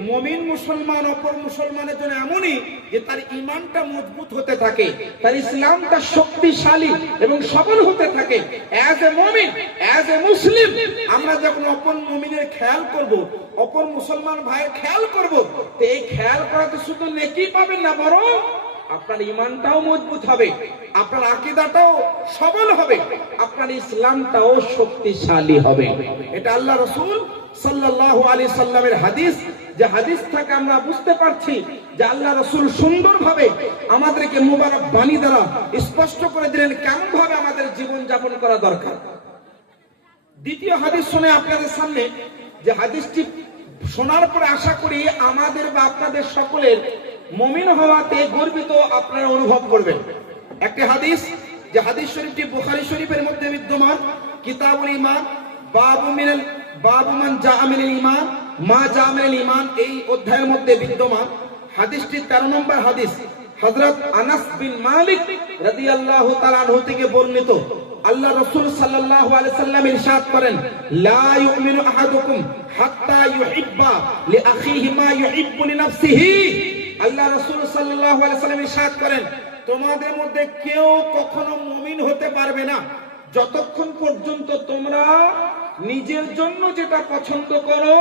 মুমিন মুসলমান অপর মুসলমানের জন্য এমনই যে তার ঈমানটা মজবুত হতে থাকে, তার ইসলামটা শক্তিশালী এবং সবল হতে থাকে। অ্যাজ এ মুমিন, অ্যাজ এ মুসলিম, আমরা যখন অপর মুমিনের খেয়াল করব, অপর মুসলমান ভাইয়ের খেয়াল করব, তো এই খেয়াল করাতে শুধু নেকি পাবেন না, বরং আপনার ঈমানটাও মজবুত হবে, আপনার আকীদাটাও সবল হবে, আপনার ইসলামটাও শক্তিশালী হবে। এটা আল্লাহ রাসূল সাল্লাল্লাহু আলাইহি সাল্লামের হাদিস, যে হাদিস থেকে আমরা বুঝতে পারছি যে আল্লাহ রাসূল সুন্দরভাবে আমাদেরকে মুবারক বাণী দ্বারা স্পষ্ট করে দিলেন কেমন ভাবে আমাদের জীবন যাপন করা দরকার। দ্বিতীয় হাদিস শুনে আপনাদের সামনে, যে হাদিসটি শোনার পরে আশা করি আমাদের বা আপনাদের সকলের মুমিন হওয়াতে গর্বিত আপনারা অনুভব করবেন। একটি হাদিস, যে হাদিস শরীফটি বুখারী শরীফের মধ্যে বিদ্যমান, কিতাবুল ঈমান, বাবু মান জাআ মিনাল ঈমান মা জাআ মিনাল ঈমান, এই অধ্যায়ের মধ্যে বিদ্যমান। হাদিসটি 13 নম্বর হাদিস। হযরত আনাস বিন মালিক রাদিয়াল্লাহু তাআলা আনহু থেকে বর্ণিত, আল্লাহ রাসূল সাল্লাল্লাহু আলাইহি সাল্লাম ইরশাদ করেন, লা ইউমিনু আহাদুকুম হাত্তা ইউহিব্বা লিআখিহি মা ইউহিব্বু লিনাফসিহি। আল্লাহ রাসূল সাল্লাল্লাহু আলাইহি সাল্লাম ইরশাদ করেন, তোমাদের মধ্যে কেউ কখনো মুমিন হতে পারবে না যতক্ষণ পর্যন্ত তোমরা নিজের জন্য যেটা পছন্দ করো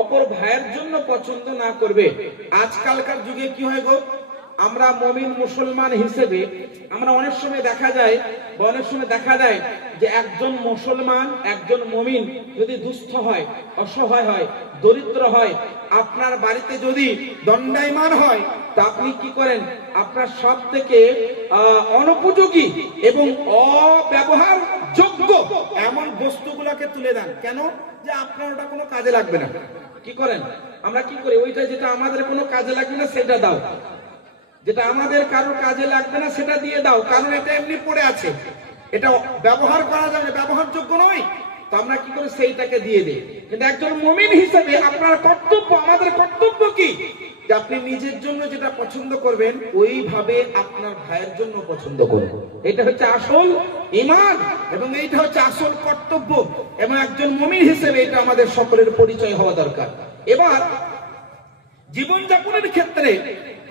অপর ভাইয়ের জন্য পছন্দ না করবে। আজকালকার যুগে কি হয় গো, আমরা মুমিন মুসলমান হিসেবে আমরা অনেক সময় দেখা যায় যে একজন মুসলমান, একজন মুমিন যদি দুস্থ হয়, অসহায় হয়, দরিদ্র হয়, আপনার বাড়িতে যদি দণ্ডায়মান হয়, তা আপনি কি করেন? আপনার সব থেকে অনুপযোগী এবং অব্যবহার যোগ্য এমন বস্তুগুলোকে তুলে দেন। কেন? যে আপনার ওটা কোনো কাজে লাগবে না। কি করেন? আমরা কি করি? ওইটা যেটা আমাদের কোনো কাজে লাগবে না সেটা দাও, যেটা আমাদের কারোর কাজে লাগবে না সেটা দিয়ে দাও, কারণ এটা এমনি পড়ে আছে, এটা ব্যবহার করা যাবে না, ব্যবহারযোগ্য নয়। তো আমরা কি করে? সেইটাকে দিয়ে দিই। কিন্তু একজন মুমিন হিসেবে আপনার কর্তব্য, আমাদের কর্তব্য কি? যে আপনি নিজের জন্য যেটা পছন্দ করবেন ওইভাবে আপনার ভাইয়ের জন্য পছন্দ করবেন। এটা হচ্ছে আসল ঈমান এবং এইটা হচ্ছে আসল কর্তব্য, এবং একজন মুমিন হিসেবে এটা আমাদের সকলের পরিচয় হওয়া দরকার। এবার জীবন যাপনের ক্ষেত্রে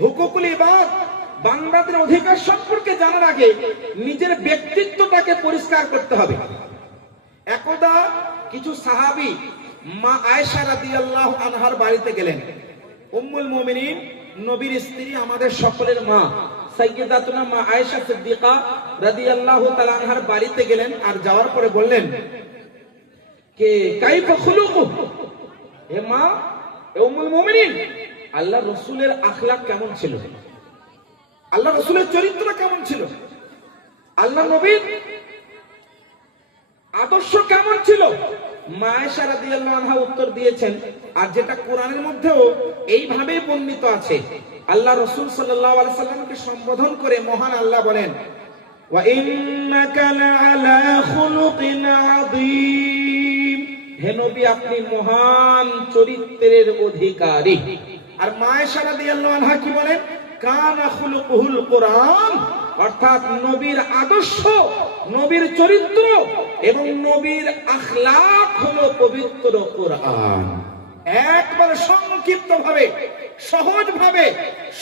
হুকুকুল ইবাদ, বান্দাদের অধিকার সম্পর্কে জানার আগে নিজের ব্যক্তিত্বটাকে পরিষ্কার করতে হবে। একদা কিছু সাহাবী মা আয়েশা রাদিয়াল্লাহু আনহার বাড়িতে গেলেন। উম্মুল মুমিনিন, নবীর স্ত্রী, আমাদের সকলের মা সাইয়্যিদাতুনা মা আয়েশা সিদ্দিকা রাদিয়াল্লাহু তাআলা আনহার বাড়িতে গেলেন। আর যাওয়ার পরে বললেন কে কাইফা খুলুকু, হে মা, হে উম্মুল মুমিনিন, আল্লাহ রাসূলের আখলাক কেমন ছিল? আল্লাহ রাসূলের চরিত্র কেমন ছিল? আল্লাহ নবীর আদর্শ কেমন ছিল? মা আয়েশা রাদিয়াল্লাহু আনহা উত্তর দিয়েছেন, আর যেটা কোরআনের মধ্যেও এইভাবেই বর্ণিত আছে। আল্লাহ রাসূল সাল্লাল্লাহু আলাইহি সাল্লামকে সম্বোধন করে মহান আল্লাহ বলেন, ওয়া ইন্নাকা লাআলা খুলুকিন আযীম, হে নবী আপনি মহান চরিত্রের অধিকারী। আর মা আয়েশা রাদিয়াল্লাহু আনহা কি বলেন? কানা খুলুকুহুল কোরআন, অর্থাৎ নবীর আদর্শ, নবীর চরিত্র এবং নবীর আখলাক হলো পবিত্র কোরআন। একবারে সংক্ষিপ্ত ভাবে, সহজ ভাবে,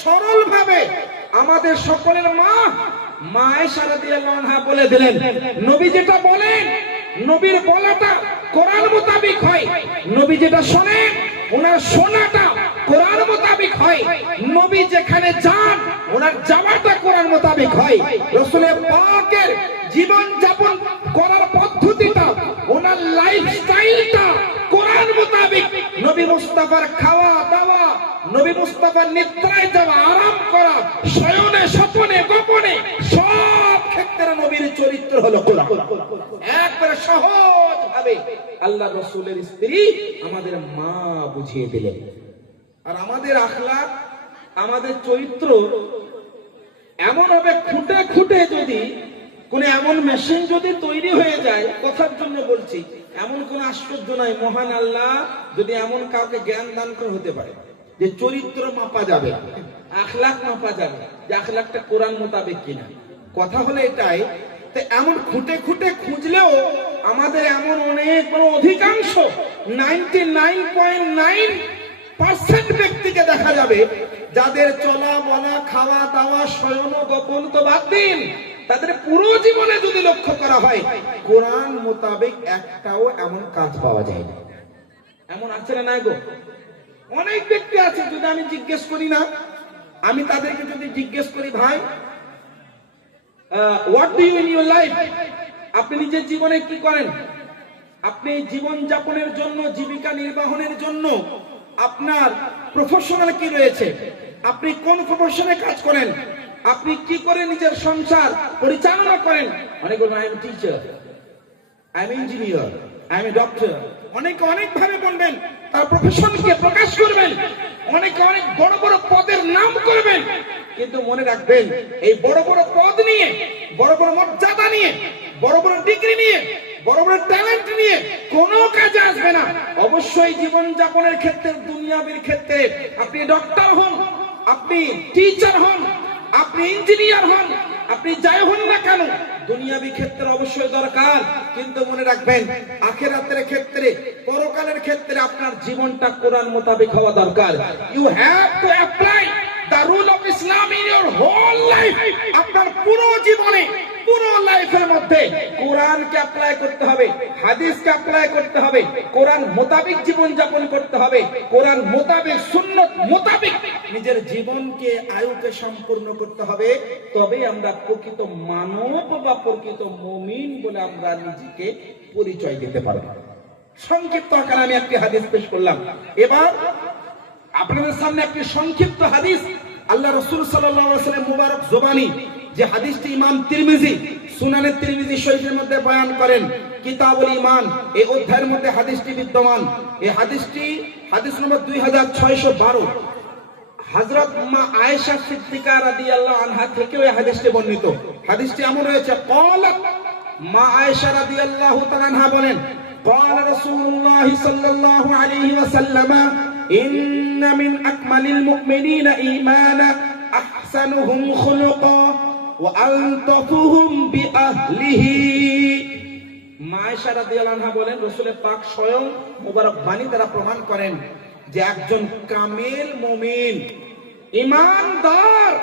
সরল ভাবে আমাদের সকলের মা আয়েশা রাদিয়াল্লাহু আনহা বলে দিলেন, নবী যেটা বলেন, নবীর বলাটা কোরআন মোতাবেক হয়, নবী যেটা শোনেন ওনার শোনাটা কোরআন মোতাবেক হয়, নবী যেখানে যান ওনার যাওয়াটা কোরআন মোতাবেক হয়, রাসূলের পাকের জীবন যাপন করার পদ্ধতিটা, ওনার লাইফস্টাইলটা কোরআন মোতাবেক, নবী মুস্তাফার খাওয়া দাওয়া, নবী মুস্তাফার নিদ্রায় যাওয়া, আরাম করা, শয়নে স্বপনে গোপনে সব ক্ষেত্রে নবীর চরিত্র হলো কোরআন। একবারে সহজ ভাবে আল্লাহ রাসূলের স্ত্রী আমাদের মা বুঝিয়ে দিলেন। আর আমাদের আখলাক, আমাদের চরিত্র এমন হবে খুঁটে খুঁটে, যদি কোন এমন মেশিন যদি তৈরি হয়ে যায়, কথার জন্য বলছি, এমন কোন আশ্চর্য নাই, মহান আল্লাহ যদি এমন কাউকে জ্ঞান দান করে হতে পারে যে চরিত্র মাপা যাবে, আখলাক মাপা যাবে, যে আখলাকটা কোরআন মোতাবেক কিনা। কথা হলো এটাই, তো এমন খুঁটে খুঁটে খুঁজলেও আমাদের এমন অনেক বড় অধিকাংশ 99.9% ব্যক্তিকে দেখা যাবে যাদের চলা বলা, খাওয়া দাওয়া, শয়ন গোপন তো বাদ দিন, তাদের পুরো জীবনে যদি লক্ষ্য করা হয় কোরআন মোতাবেক একটাও এমন কাজ পাওয়া যায় না। এমন আছে না নাই গো? অনেক ব্যক্তি আছে, যদি আমি জিজ্ঞেস করি না, আমি তাদেরকে যদি জিজ্ঞেস করি, ভাই what do you in your life, আপনি নিজের জীবনে কি করেন? আপনি জীবন যাপনের জন্য, জীবিকা নির্বাহনের জন্য আপনার প্রফেশনাল কি রয়েছে, আপনি কোন প্রফেশনে কাজ করেন, আপনি কি করে নিজের সংসার পরিচালনা করেন। অনেক বলবেন I am teacher, I am engineer, I am doctor, অনেকে অনেক ভাবে বলবেন, তার প্রফেশনকে প্রকাশ করবেন, অনেকে অনেক বড় বড় পদের নাম করবেন। কিন্তু মনে রাখবেন, এই বড় বড় পদ নিয়ে, বড় বড় মর্যাদা নিয়ে, বড় বড় ডিগ্রি নিয়ে, বড় বড় ট্যালেন্ট নিয়ে কোনো কাজে আসবে না। অবশ্যই জীবন যাপনের ক্ষেত্রে, দুনিয়াবির ক্ষেত্রে আপনি ডক্টর হন, আপনি টিচার হন, আপনি ইঞ্জিনিয়ার হন, আপনি যাই হন না কেন, দুনিয়াবি ক্ষেত্রে অবশ্যই দরকার। কিন্তু মনে রাখবেন, আখিরাতের ক্ষেত্রে, পরকালের ক্ষেত্রে আপনার জীবনটা কোরআন মোতাবেক হওয়া দরকার। You have to apply the rule of Islam in your whole life. আপনার পুরো জীবনে, পুরো লাইফের মধ্যে কোরআনকে অ্যাপ্লাই করতে হবে, হাদিসকে অ্যাপ্লাই করতে হবে, কোরআন মোতাবেক জীবন যাপন করতে হবে, কোরআন মোতাবেক, সুন্নত মোতাবেক নিজের জীবনকে, আয়ুকে সম্পূর্ণ করতে হবে। তবেই আমরা প্রকৃত মানব বা প্রকৃত মুমিন বলে আমরা নিজেকে পরিচয় দিতে পারব। সংক্ষিপ্ত আকারে আমি একটি হাদিস পেশ করলাম। এবার আপনাদের সামনে একটি সংক্ষিপ্ত হাদিস আল্লাহ রাসূল সাল্লাল্লাহু আলাইহি ওয়াসাল্লাম মুবারক জবানি, যে হাদিসটি ইমাম তিরমিজি সুনানে তিরমিজি শরীফের মধ্যে বয়ান করেন, কিতাবুল ঈমান এই অধ্যায়ের মধ্যে হাদিসটি বিদ্যমান। এই হাদিসটি হাদিস নম্বর 2612, হযরত মা আয়েশা সিদ্দিকা রাদিয়াল্লাহু আনহা থেকে এই হাদিসটি বর্ণিত। হাদিসটি এমন রয়েছে, ক্বালাত, মা আয়েশা রাদিয়াল্লাহু তাআলা আনহা বলেন, ক্বালা রাসূলুল্লাহ সাল্লাল্লাহু আলাইহি ওয়াসাল্লাম, ইন্না মিন আকমালিল মুমিনিনা ঈমানা আহসানুহুম খুলুকা ওয়া আলতাফুহুম বিআহলিহি। মা আয়েশা রাদিয়াল্লাহু আনহা বলেন, রাসূল পাক স্বয়ং মুবারক বাণী দ্বারা প্রমাণ করেন যে একজন কামেল মুমিন, ঈমানদার,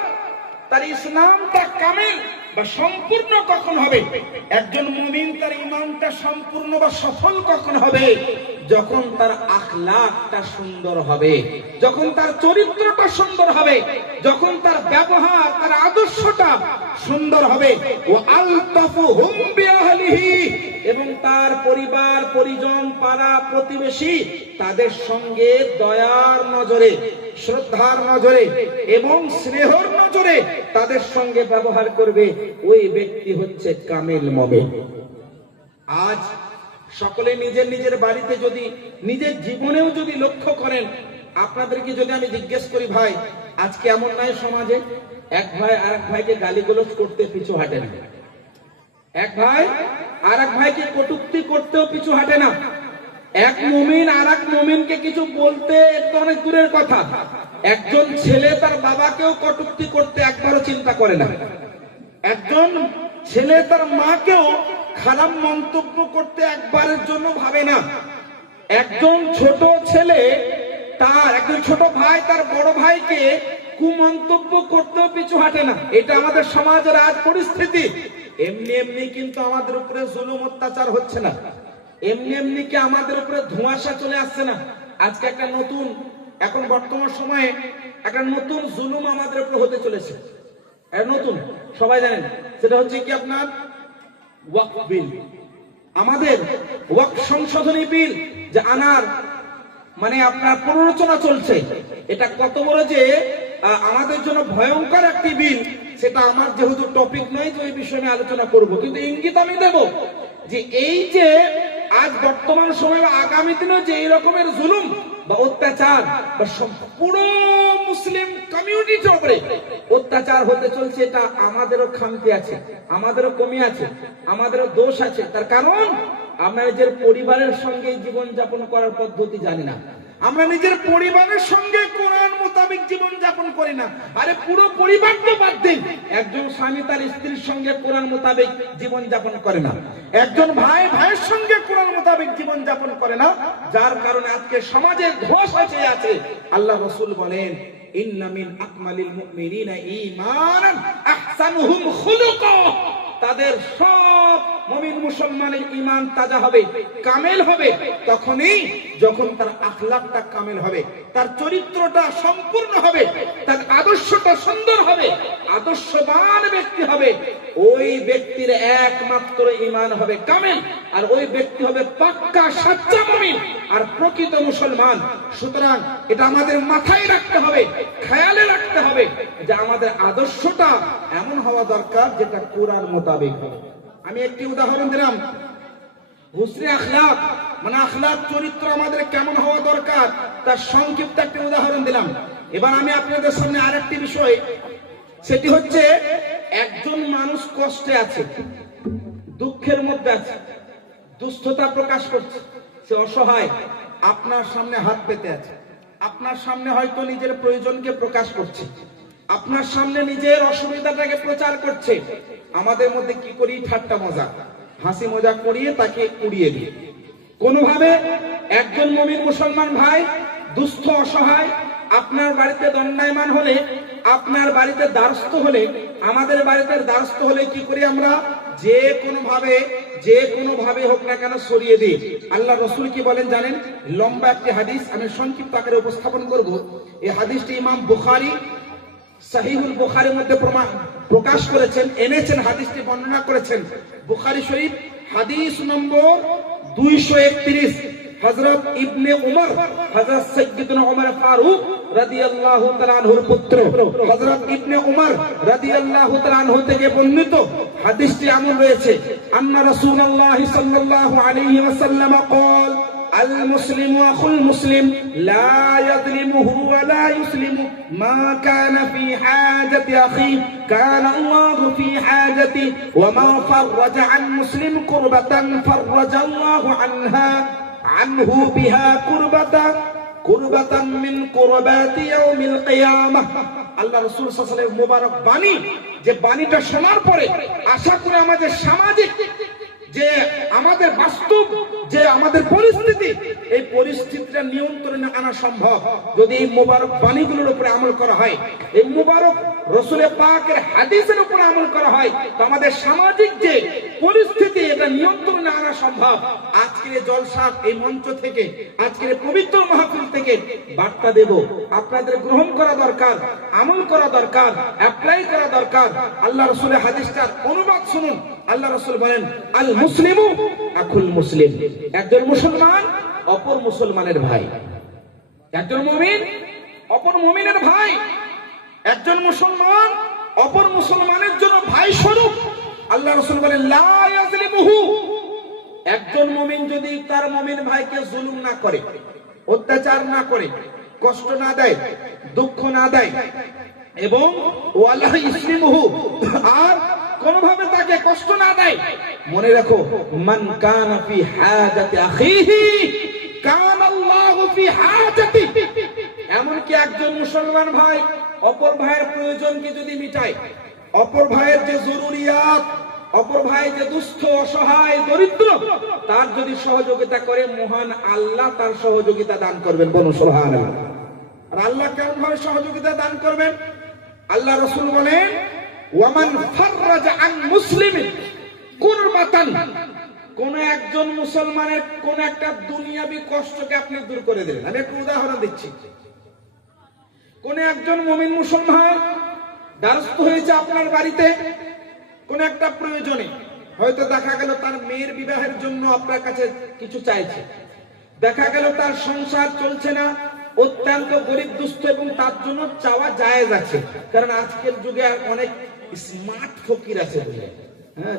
তার ইসলামটা কামেল বা সম্পূর্ণ কখন হবে? একজন মুমিন তার ঈমানটা সম্পূর্ণ বা সফল কখন হবে? যখন তার আখলাকটা সুন্দর হবে, যখন তার চরিত্রটা সুন্দর হবে, যখন তার ব্যবহার, তার আদর্শটা সুন্দর হবে। ও আলতাফুহুম বিআহলিহি, এবং তার পরিবার পরিজন, পাড়া প্রতিবেশী, তাদের সঙ্গে দয়ার নজরে, শ্রদ্ধার নজরে এবং স্নেহর নজরে তাদের সঙ্গে ব্যবহার করবে। ওই ব্যক্তি হচ্ছে কামেল মুমিন। আজ সকলে নিজের নিজের বাড়িতে যদি, নিজের জীবনেও যদি লক্ষ্য করেন, আপনাদেরকে যদি আমি জিজ্ঞেস করি, ভাই আজকে এমন নাই সমাজে এক ভাই আর এক ভাইকে গালিগালাজ করতে পিছু হাঁটে না, এক ভাই আর এক ভাইকে কটূক্তি করতেও পিছু হাঁটে না, এক মুমিন আর এক মুমিনকে কিছু বলতে একটু অনেক দূরের কথা, একজন ছেলে তার বাবাকেও কটূক্তি করতে একবারও চিন্তা করে না, একজন ছেলে তার মাকেও খারাপ মন্তব্য করতে একবারের জন্য ভাবে না, একজন ছোট ছেলে তার, একজন ছোট ভাই তার বড় ভাইকে কুমন্তব্য করতেও পিছু হাঁটে না। এটা আমাদের সমাজের আজ পরিস্থিতি। এমনি এমনি কিন্তু আমাদের উপরে জুলুম অত্যাচার হচ্ছে না, এমনি এমনি কি আমাদের উপরে ধোঁয়াশা চলে আসছে না। আজকে একটা নতুন, এখন বর্তমান সময়ে একটা নতুন জুলুম আমাদের উপরে হতে চলেছে, নতুন, সবাই জানেন, সেটা হচ্ছে কি আপনার ওয়াকফ বিল। আমাদের ওয়াকফ সংশোধনী বিল যে আনার মানে আপনার প্ররোচনা চলছে, এটা কত বড় যে আমাদের জন্য ভয়ঙ্কর একটি বিল, সেটা আমার যেহেতু টপিক নয় যে ওই বিষয়ে আমি আলোচনা করব, কিন্তু ইঙ্গিত আমি দেব যে এই যে আজ বর্তমান সময়ে আগামী দিনেও যে এই রকমের জুলুম বা অত্যাচার বা পুরো মুসলিম কমিউনিটির উপরে অত্যাচার হতে চলছে, এটা আমাদেরও খামতি আছে, আমাদেরও কমি আছে, আমাদেরও দোষ আছে। তার কারণ আমরা নিজের পরিবারের সঙ্গে জীবন যাপন করার পদ্ধতি জানি না, আমরা নিজের পরিবারের সঙ্গে কোরআন মোতাবেক জীবন যাপন করি না। আরে পুরো পরিবার তো বাদ দিন, একজন স্বামী তার স্ত্রীর সঙ্গে কোরআন মোতাবেক জীবন যাপন করে না, একজন ভাই ভাইয়ের সঙ্গে কোরআন মোতাবেক জীবন যাপন করে না, যার কারণে আজকে সমাজে ধস হয়ে আছে। আল্লাহ রাসূল বলেন, ইন্না মিন আকমালিল মুমিনিনা ঈমানান আহসানুহুম খুলুকা। তাদের সব মুমিন মুসলমানের ঈমান তাজা হবে, কামেল হবে তখনই যখন তার আখলাকটা কামেল হবে, তার চরিত্রটা সম্পূর্ণ হবে, তার আদর্শটা সুন্দর হবে। আদর্শবান ব্যক্তি হবে, ওই ব্যক্তির একমাত্র ঈমান হবে কামেল, আর ওই ব্যক্তি হবে পাক্কা সাচ্চা মুমিন আর প্রকৃত মুসলমান। সুতরাং এটা আমাদের মাথায় রাখতে হবে, খেয়ালে রাখতে হবে যে আমাদের আদর্শটা এমন হওয়া দরকার যেটা কোরআন মোতাবেক হবে। আমি একটি উদাহরণ দিলাম, হুসনে আখলাক মানে আখলাক চরিত্র আমাদের কেমন হওয়া দরকার তার সংক্ষিপ্ত একটি উদাহরণ দিলাম। এবার আমি আপনাদের সামনে আরেকটি বিষয়, সেটি হচ্ছে একজন মানুষ কষ্টে আছে, দুঃখের মধ্যে আছে, দুস্থতা প্রকাশ করছে, সে অসহায়, আপনার সামনে হাত পেতে আছে, আপনার সামনে হয়তো নিজের প্রয়োজনকে প্রকাশ করছে, আপনার সামনে নিজের অসুবিধাটাকে প্রচার করছে। আমাদের মধ্যে কি করি? ঠাট্টা মজাক, হাসি মজাক করিয়ে তাকে উড়িয়ে দিই। কোনোভাবে একজন মুমিন মুসলমান ভাই দুস্থ অসহায় আপনার বাড়িতে দণ্ডায়মান হলে, আপনার বাড়িতে দ্বারস্থ হলে, আমাদের বাড়িতে দ্বারস্থ হলে কি করি আমরা? যে কোনো ভাবে হোক না কেন সরিয়ে দিই। আল্লাহ রাসূল কি বলেন জানেন? লম্বা একটি হাদিস, আমি সংক্ষিপ্ত আকারে উপস্থাপন করব। এই হাদিসটি ইমাম বুখারী সহিহুল বুখারীর মধ্যে প্রকাশ করেছেন, এনেছেন, হাদিসটি বর্ণনা করেছেন। বুখারী শরীফ হাদিস নম্বর 231, হযরত ইবনে উমর, হযরত সাইয়্যিদুনা উমর ফারুক রাদিয়াল্লাহু তাআলা আনহুর পুত্র হযরত ইবনে উমর রাদিয়াল্লাহু তাআলা আনহু থেকে বর্ণিত। হাদিসটি এমন রয়েছে, আন্না রাসূলুল্লাহ সাল্লাল্লাহু আলাইহি ওয়াসাল্লাম قال المسلم أخو المسلم لا يظلمه ولا يسلمه ما كان في حاجة أخيه كان الله في حاجته وما فرج عن مسلم كربة فرج الله عنه بها كربة من كربات يوم القيامة। আল্লাহ রাসূল সাল্লাল্লাহু আলাইহি ওয়াসাল্লাম মুবারক বাণী, যে বাণীটা শোনার পরে আশা করি আমাদের সামাজিক যে আমাদের বাস্তব যে আমাদের পরিস্থিতি, এই পরিস্থিতিটা নিয়ন্ত্রণে আনা সম্ভব যদি এই মুবারক বাণীগুলোর উপরে আমল করা হয়, এই মুবারক রাসূল পাকের হাদিসের উপরে আমল করা হয়, তো আমাদের সামাজিক যে পরিস্থিতি এটা নিয়ন্ত্রণে আনা সম্ভব। আজকের জলসা এই মঞ্চ থেকে, আজকের পবিত্র মাহফিল থেকে বার্তা দেব, আপনাদের গ্রহণ করা দরকার, আমল করা দরকার, অ্যাপ্লাই করা দরকার। আল্লাহ রাসূলের হাদিসটার অনুবাদ শুনুন। আল্লাহ রাসূল বলেন, আল মুসলিমু আখুল মুসলিম, একজন মুসলমান অপর মুসলমানের ভাই, একজন মুমিন অপর মুমিনের ভাই, একজন মুসলমান অপর মুসলমানের জন্য ভাই স্বরূপ। আল্লাহ রাসূল বলেন, লা ইয়াজলিমুহু, একজন মুমিন যদি তার মুমিন ভাইকে জুলুম না করে, অত্যাচার না করে, কষ্ট না দেয়, দুঃখ না দেয়, এবং ওয়ালা ইসলিমুহু, আর কোনভাবে তাকে কষ্ট না দেয়, মনে রাখো, মান কানা ফি হাজাতি আখিহি কানা আল্লাহু ফি হাজাতি। এমনকি একজন মুসলমান ভাই অপর ভাইয়ের প্রয়োজনকে যদি মিটায়, অপর ভাইয়ের যে জরুরিয়াত, অপর ভাই যে দুস্থ অসহায় দরিদ্র, তার যদি সহযোগিতা করে, মহান আল্লাহ তার সহযোগিতা দান করবেন। বলুন সুবহানাল্লাহ। আর আল্লাহ কেমন ভাবে সহযোগিতা দান করবেন? আল্লাহ রাসূল বলেন, ওয়ামান ফাররাজা আন মুসলিমিন কুরবাতান, কোন একজন মুসলমানের কোন একটা দুনিয়াবি কষ্টকে আপনি দূর করে দিলেন। আমি একটা উদাহরণ দিচ্ছি। কোন একজন মুমিন মুসলমান দ্বারস্থ হয়েছে আপনার বাড়িতে কোন একটা প্রয়োজনে, হয়তো দেখা গেল তার মেয়ের বিবাহের জন্য আপনার কাছে কিছু চাইছে, দেখা গেল তার সংসার চলছে না, অত্যন্ত গরিব দুস্থ, এবং তার জন্য চাওয়া জায়েজ আছে, কারণ আজকের যুগে অনেক স্মার্ট ফকির আছে,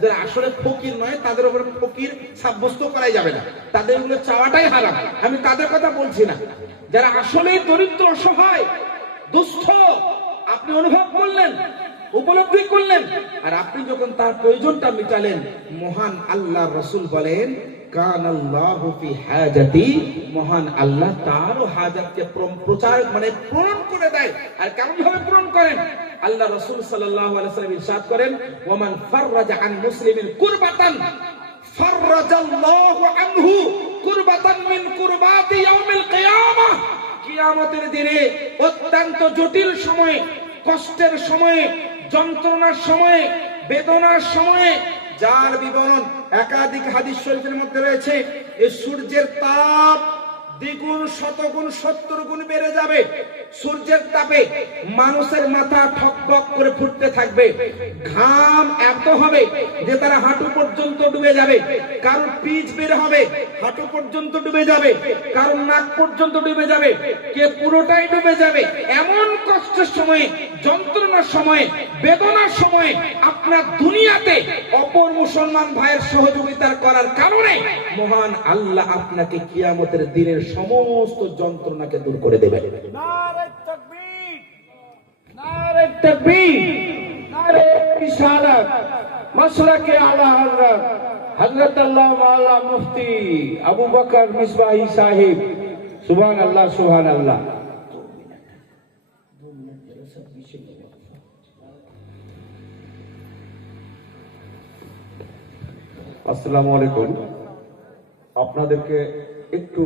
যারা আসলে ফকির নয়, তাদের উপরে ফকির সাব্যস্ত করাই যাবে না, তাদের গুলো চাওয়াটাই হারাম। আমি তাদের কথা বলছি না, যারা আসলে দরিদ্র অসহায় দুস্থ, আপনি অনুভব করলেন, উপলব্ধি করলেন, আর আপনি যখন তার প্রয়োজনটা মিটালেন, মহান আল্লাহ রাসূল বলেন, কানাল্লাহু ফি হাজাতি, মহান আল্লাহ তার হাজাতকে প্রচার মানে পূরণ করে দেয়। আর কেমন ভাবে পূরণ করেন? আল্লাহ রাসূল সাল্লাল্লাহু আলাইহি ওয়াসাল্লাম ইরশাদ করেন, ওয়ামান ফাররাজা আন মুসলিমিন কুরবাতান ফাররাজাল্লাহু আনহু কুরবাতান মিন কুরবাতি ইয়াউমিল কিয়ামাহ। কিয়ামতের দিনে অত্যন্ত জটিল সময়ে, কষ্টের সময়ে, যন্ত্রণার সময়ে, বেদনার সময়ে, যার বিবরণ একাধিক হাদিস শরীফের মধ্যে রয়েছে, এই সূর্যের তাপ দ্বিগুণ শতগুণ 70 গুণ বেড়ে যাবে। সূর্যের তাপে মানুষের মাথা ঠকবক করে ফুটতে থাকবে, ঘাম এত হবে যে তারা হাঁটু পর্যন্ত ডুবে যাবে, কারণ পিচ বের হবে হাঁটু পর্যন্ত ডুবে যাবে, কারণ নাক পর্যন্ত ডুবে যাবে, কে পুরোটাই ডুবে যাবে। এমন কষ্টের সময়ে, যন্ত্রণার সময়ে, বেদনার সময়ে আপনার দুনিয়াতে অপর মুসলমান ভাইয়ের সহযোগিতার করার কারণে মহান আল্লাহ আপনাকে কিয়ামতের দিনের সমস্ত যন্ত্রণাকে দূর করে দেবেন। নারে তাকবীর, নারে তাকবীর, নারে রিসালাত, মাসলাকে আলা হযরত হযরত আল্লামা আলা মুফতি আবু বকর মিসবাহি সাহেব। সুবহানাল্লাহ, সুবহানাল্লাহ। আসসালামু আলাইকুম। আপনাদেরকে একটু